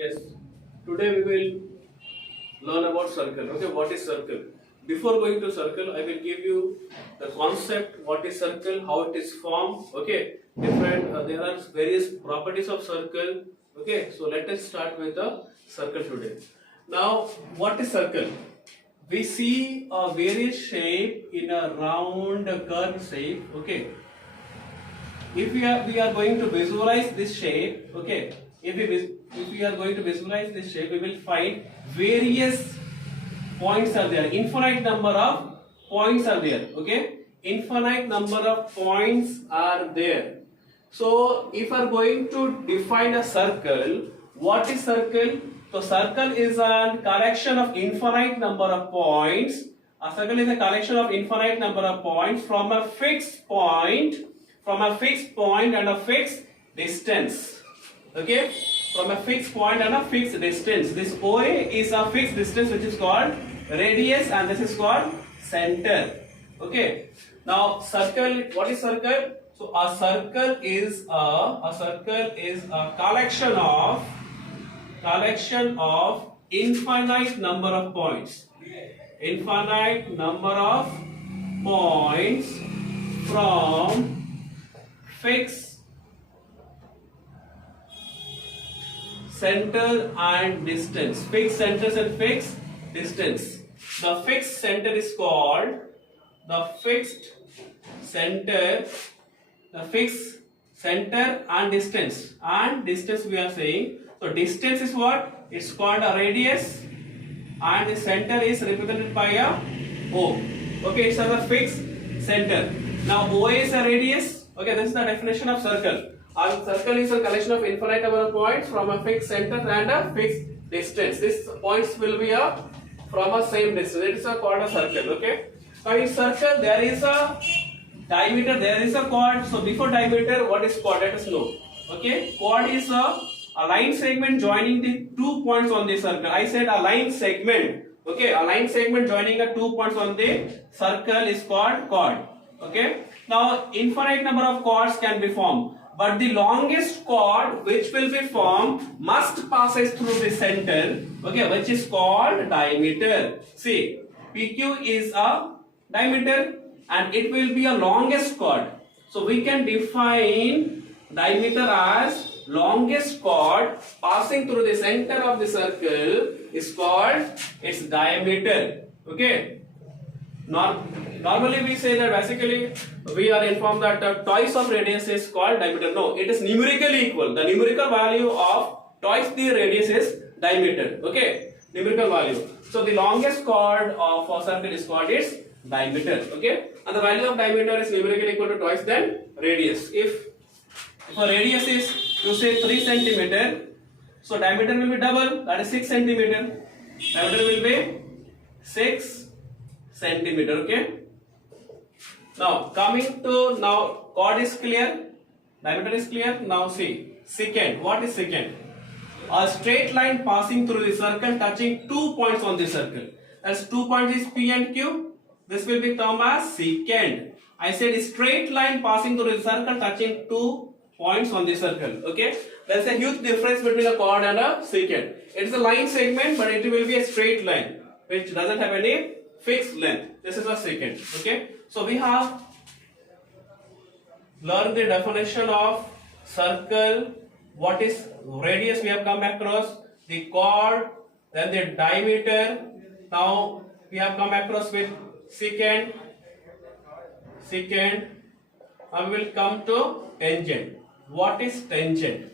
Yes. Today we will learn about circle. Okay, what is circle? Before going to circle, I will give you the concept. What is circle? How it is formed? Okay. Different. There are various properties of circle. Okay. So let us start with the circle today. Now, what is circle? We see a various shape in a round curved shape. Okay. If we are going to visualize this shape, okay, if we are going to visualize this shape, we will find various points are there, infinite number of points are there, okay, infinite number of points are there. So if we are going to define a circle, what is circle? So circle is a collection of infinite number of points. A circle is a collection of infinite number of points from a fixed point, and a fixed distance. Okay, from a fixed point and a fixed distance. This OA is a fixed distance which is called radius, and this is called center. Okay. Now circle. What is circle? So a circle is a collection of infinite number of points. Infinite number of points from fixed center and distance. Fixed centers and fixed distance. The fixed center is called the fixed center. The fixed center and distance. And distance we are saying. So distance is what? It's called a radius, and the center is represented by a O. Okay, it's a fixed center. Now OA is a radius. Okay, this is the definition of circle. A circle is a collection of infinite number of points from a fixed center and a fixed distance. These points will be from a same distance. It is called a circle. Okay. Now in circle there is a diameter, there is a chord. So before diameter, what is chord? Let us know. Okay, chord is a line segment joining the 2 points on the circle. I said a line segment. Okay, a line segment joining the 2 points on the circle is called chord. Okay. Now infinite number of chords can be formed, but the longest chord which will be formed must passes through the center. Okay, which is called diameter. See, PQ is a diameter and it will be a longest chord. So we can define diameter as longest chord passing through the center of the circle is called its diameter. Okay. Normally we say that basically we are informed that twice of radius is called diameter. No, it is numerically equal. The numerical value of twice the radius is diameter. Okay, numerical value. So the longest chord of a circle is called its diameter. Okay, and the value of diameter is numerically equal to twice than radius. If a radius is, you say 3 centimeter, so diameter will be double, that is 6 centimeter. Diameter will be 6 centimeter. Okay. Now coming to chord is clear, diameter is clear. Now see secant. What is secant? A straight line passing through the circle touching 2 points on the circle. As 2 points is P and Q. This will be termed as secant. I said a straight line passing through the circle touching 2 points on the circle. Okay. There is a huge difference between a chord and a secant. It is a line segment, but it will be a straight line which doesn't have any fixed length. This is a secant. Okay. So we have learned the definition of circle. What is radius? We have come across the chord, then the diameter. Now we have come across with secant. Now we will come to tangent. What is tangent?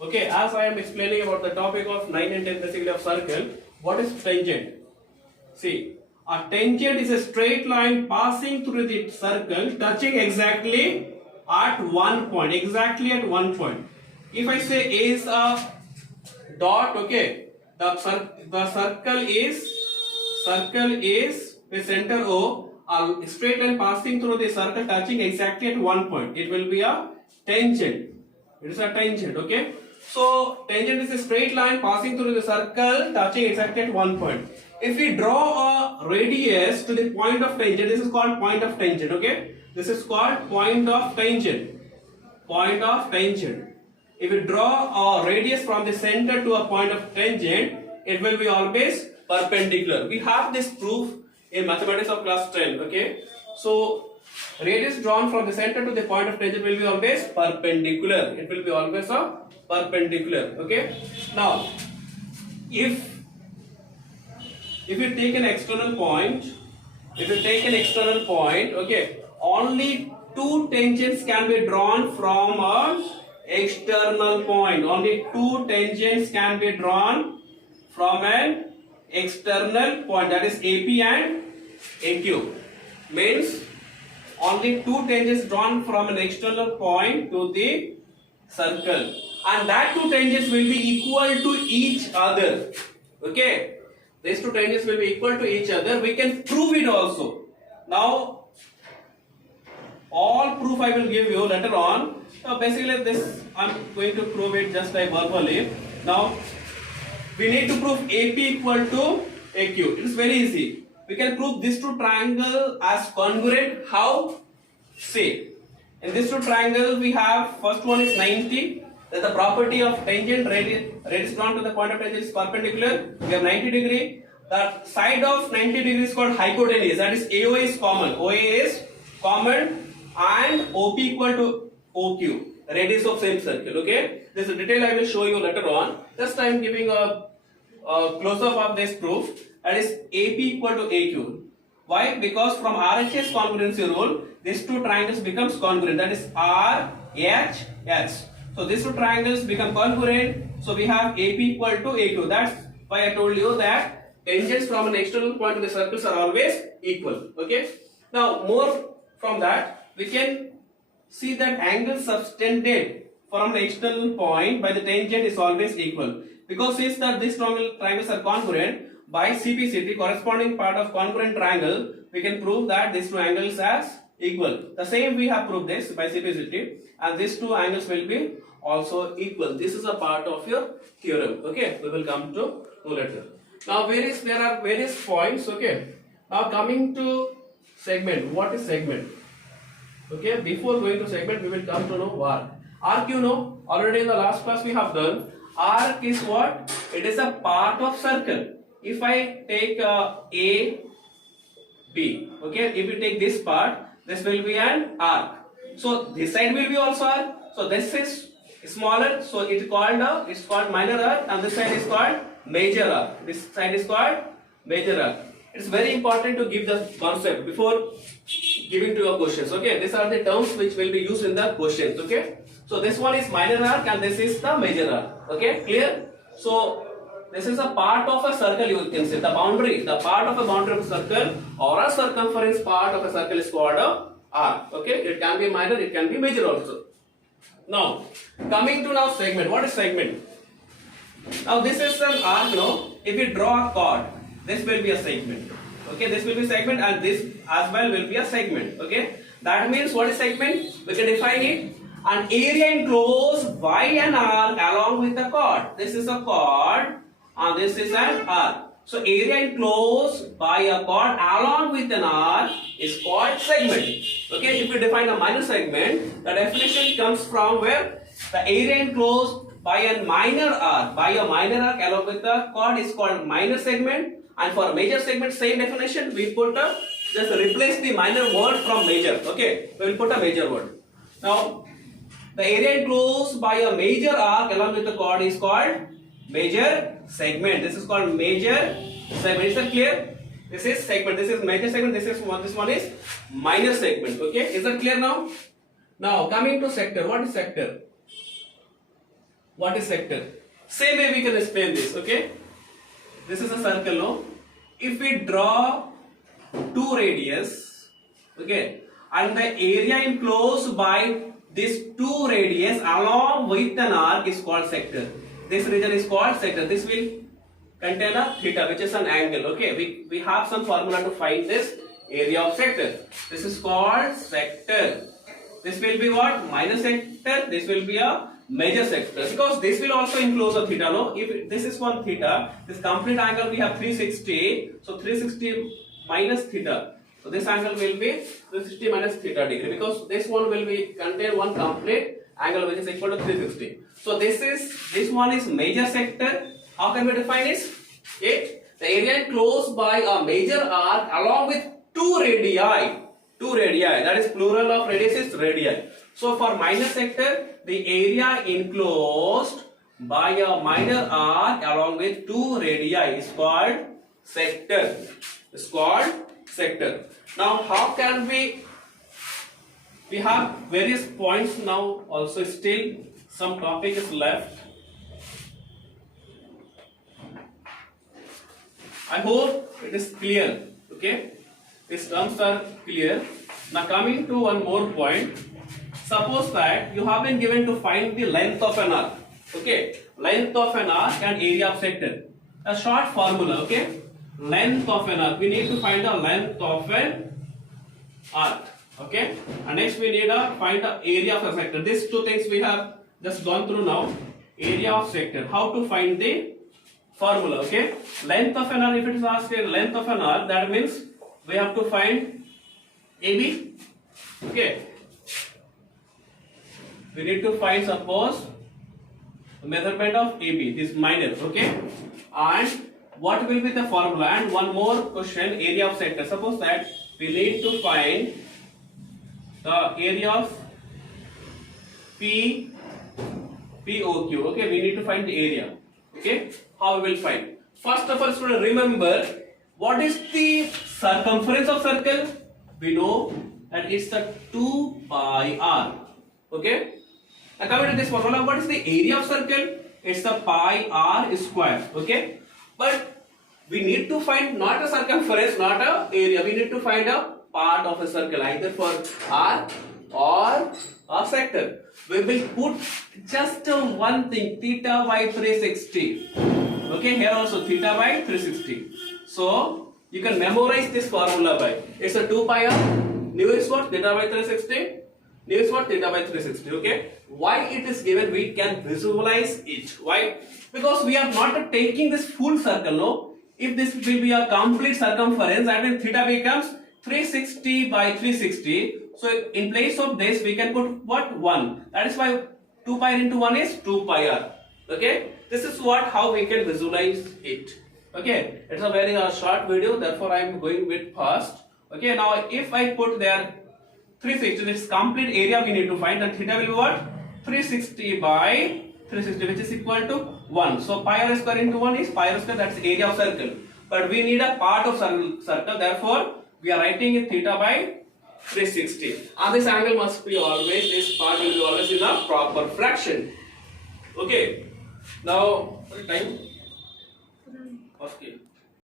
Okay, as I am explaining about the topic of 9 and 10 basically of circle, what is tangent? See, a tangent is a straight line passing through the circle touching exactly at one point. If I say A is a dot, okay, the circle is with center O, a straight line passing through the circle touching exactly at one point. It will be a tangent. It is a tangent. Okay. So tangent is a straight line passing through the circle touching exactly at one point. If we draw a radius to the point of tangent, this is called point of tangent. Okay. This is called point of tangent. if you draw a radius from the center to a point of tangent, it will be always perpendicular. We have this proof in mathematics of class 10. Okay, so radius drawn from the center to the point of tangent will be always perpendicular. It will be always a perpendicular. Okay, now if you take an external point, okay, only two tangents can be drawn from a external point. Only two tangents can be drawn from an external point, that is AP and AQ. Means only two tangents drawn from an external point to the circle, and that two tangents will be equal to each other. Okay, these two tangents will be equal to each other. We can prove it also. Now all proof I will give you later on. So basically this I am going to prove it just like verbally. Now we need to prove AP equal to AQ. It is very easy. We can prove these two triangles as congruent. How? Say, in this two triangle we have, first one is 90. That the property of tangent, radius drawn to the point of tangent is perpendicular. We have 90 degree. The side of 90 degree is called hypotenuse. That is AOA is common. OA is common, and OP equal to OQ. Radius of same circle. Okay. This detail I will show you later on. Just I am giving a close up of this proof. That is AP equal to AQ. Why? Because from RHS congruency rule, these two triangles becomes congruent. That is RHS. So these two triangles become congruent. So we have AP equal to AQ. That's why I told you that tangents from an external point to the circles are always equal. Okay. Now more from that, we can see that angle subtended from an external point by the tangent is always equal. Because since that these triangles are congruent, by CPCT, corresponding part of congruent triangle, we can prove that these two angles as equal. The same we have proved this by CPCT, and these two angles will be also equal. This is a part of your theorem. Okay, we will come to know later. Now there are various points. Okay, now coming to segment. What is segment? Okay, before going to segment, we will come to know arc. Arc, you know, already in the last class we have done. Arc is what? It is a part of circle. If I take A, B, okay, if you take this part, this will be an arc. So this side will be also arc. So this is smaller, so it's called minor arc, and this side is called major arc. This side is called major arc. It's very important to give the concept before giving to your questions. Okay, these are the terms which will be used in the questions. Okay, so this one is minor arc and this is the major arc. Okay, clear? So this is a part of a circle, you can say. The part of a boundary of a circle or a circumference part of a circle is called a arc. Okay, it can be minor, it can be major also. Now, coming to now segment. What is segment? Now this is an arc. No, if we draw a chord, this will be a segment. Okay, this will be segment, and this as well will be a segment. Okay, that means what is segment? We can define it. An area enclosed by an arc along with a chord. This is a chord. And this is an arc. So area enclosed by a chord along with an arc is called segment. Okay, if we define a minor segment, the definition comes from where? The area enclosed by a minor arc. By a minor arc along with the chord is called minor segment. And for major segment, same definition. We put a, just replace the minor word from major. Okay, we will put a major word. Now, the area enclosed by a major arc along with the chord is called major segment. This is called major segment. Is that clear? This is segment. This is major segment. This one is minor segment. Okay, is that clear now? Now coming to sector. What is sector? What is sector? Same way we can explain this. Okay, this is a circle. No, if we draw two radius, okay, and the area enclosed by this two radius along with an arc is called sector. This region is called sector. This will contain a theta, which is an angle. Okay, we have some formula to find this area of sector. This is called sector. This will be what? Minor sector. This will be a major sector, because this will also enclose a theta. No, if this is one theta, this complete angle we have 360. So 360 minus theta. So this angle will be 360 minus theta degree, because this one will be contain one complete angle which is equal to 360. So this one is major sector. How can we define it? The area enclosed by a major arc along with two radii. That is plural of radius is radii. So for minor sector, the area enclosed by a minor arc along with two radii is called sector. It's called sector. Now how can we have various points now, also still some topic is left. I hope it is clear. Okay, these terms are clear. Now coming to one more point. Suppose that you have been given to find the length of an arc. Okay, length of an arc and area of sector. A short formula. Okay, length of an arc. We need to find the length of an arc. Okay, and next we need to find the area of a sector. These two things we have just gone through now. Area of sector. How to find the formula? Okay, length of an arc. If it is asked here, length of an arc, that means we have to find AB. Okay, we need to find, suppose, the measurement of AB. This minor. Okay, and what will be the formula? And one more question: area of sector. Suppose that we need to find the area of POQ. Okay, we need to find the area. Okay, how we will find? First of all, student, remember what is the circumference of circle? We know that it's the 2 pi r. Okay, now coming to this formula, what is the area of circle? It's the pi r square. Okay, but we need to find not a circumference, not a area. We need to find a part of a circle, either for r or a sector. We will put just one thing, theta by 360. Okay, here also theta by 360. So you can memorize this formula by, it's a 2 pi r. Nu is what? Theta by 360. Nu is what? Theta by 360. Okay, why it is given? We can visualize it. Why? Because we are not taking this full circle. No, if this will be a complete circumference, and then theta becomes 360 by 360. So in place of this we can put what? 1. That is why 2 pi into 1 is 2 pi r. Okay, this is what, how we can visualize it. Okay, it's a very short video, therefore I am going bit fast. Okay, now if I put there 360, this complete area we need to find, and theta will be what? 360 by 360, which is equal to 1. So pi r square into 1 is pi r square, that's area of circle. But we need a part of circle, therefore we are writing it theta by 360. And this angle must be always, this part will be always in a proper fraction. Okay, now what time? Okay.